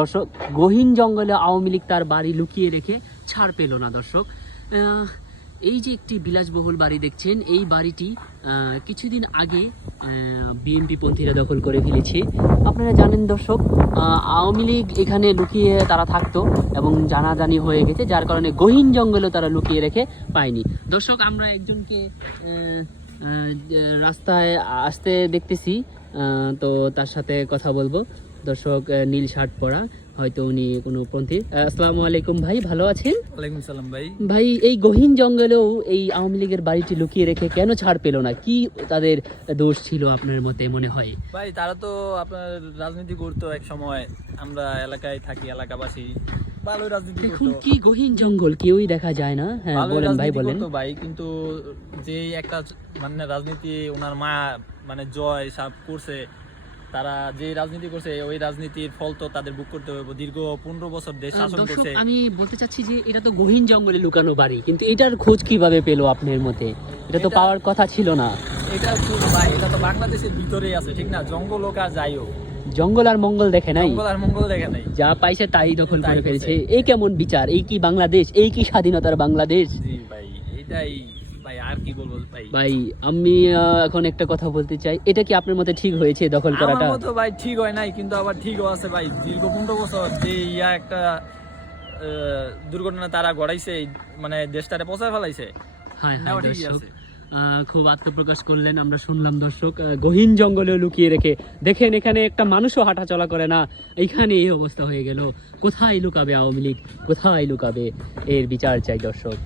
দর্শক, গহীন জঙ্গলে আওয়ামী লীগ তার বাড়ি লুকিয়ে রেখে ছাড় পেল না। দর্শক, এই যে একটি বিলাসবহুল বাড়ি দেখছেন, এই বাড়িটি কিছুদিন আগে বিএনপি পন্থীরা দখল করে ফেলেছে। আপনারা জানেন দর্শক, আওয়ামী লীগ এখানে লুকিয়ে তারা থাকতো এবং জানাজানি হয়ে গেছে, যার কারণে গহীন জঙ্গলে তারা লুকিয়ে রেখে পায়নি। দর্শক, আমরা একজনকে রাস্তায় আসতে দেখতেছি, তো তার সাথে কথা বলবো। দর্শক, নীল শার্ট পরা, হয়তো উনি কোনো পন্থী। আসসালামু আলাইকুম ভাই, ভালো আছেন? ওয়ালাইকুম সালাম ভাই। ভাই, এই গহীন জঙ্গলেও এই আওয়ামী লীগের বাড়িটি লুকিয়ে রেখে কেন ছাড় পেল না? কি তাদের দোষ ছিল আপনার মতে মনে হয়? ভাই, তারা তো আপনার রাজনীতি করতো এক সময়, আমরা এলাকায় থাকি, এলাকাবাসী ভালো রাজনীতি দেখুন করতো। কি গহীন জঙ্গল, কেউই দেখা যায় না। হ্যাঁ ভালো বলেন ভাই, রাজনীতি বলেন। করতো ভাই, কিন্তু যে একটা মানে রাজনীতি ওনার মা মানে জয় সাহেব করছে, তারা যে রাজনীতি করছে ওই রাজনীতির ফল তো তাদের ভোগ করতে হবে। দীর্ঘ 15 বছর দেশ শাসন দর্শক, করছে। আমি বলতে চাচ্ছি যে এটা তো গহীন জঙ্গলে লুকানো বাড়ি, কিন্তু এটার খোঁজ কিভাবে পেলো আপনার মতে? এটা তো পাওয়ার কথা ছিল না। এটা তো ভাই, এটা তো বাংলাদেশের ভিতরেই আছে, ঠিক না? জঙ্গল হোক আর যাই হোক, জঙ্গল আর মঙ্গল দেখে নাই, জঙ্গল আর মঙ্গল দেখে নাই। যা পাইছে তাই দখল তাই করে ফেলছে। করছে। এই কেমন বিচার? এই কি বাংলাদেশ? এই কি স্বাধীনতার বাংলাদেশ? জি ভাই, এটাই ভাই, আর কি বলবো ভাই। ভাই, আমি এখন একটা কথা বলতে চাই, এটা কি আপনার মতে ঠিক হয়েছে দখল আমার করাটা? মতো ভাই ঠিক হয় নাই, কিন্তু আবার ঠিকও আছে ভাই। দীর্ঘ 15 বছর যে একটা দুর্ঘটনা তারা গড়াইছে, মানে দেশটারে পচায় ফেলাইছে। হ্যাঁ হ্যাঁ নেওয়া ঠিকই দর্শক, আছে। খুব আত্মপ্রকাশ করলেন, আমরা শুনলাম। দর্শক, গহীন জঙ্গলে লুকিয়ে রেখে দেখেন, এখানে একটা মানুষও হাঁটা চলা করে না, এইখানে এই অবস্থা হয়ে গেল। কোথায় লুকাবে আওয়ামী লীগ? কোথায় লুকাবে? এর বিচার চাই দর্শক।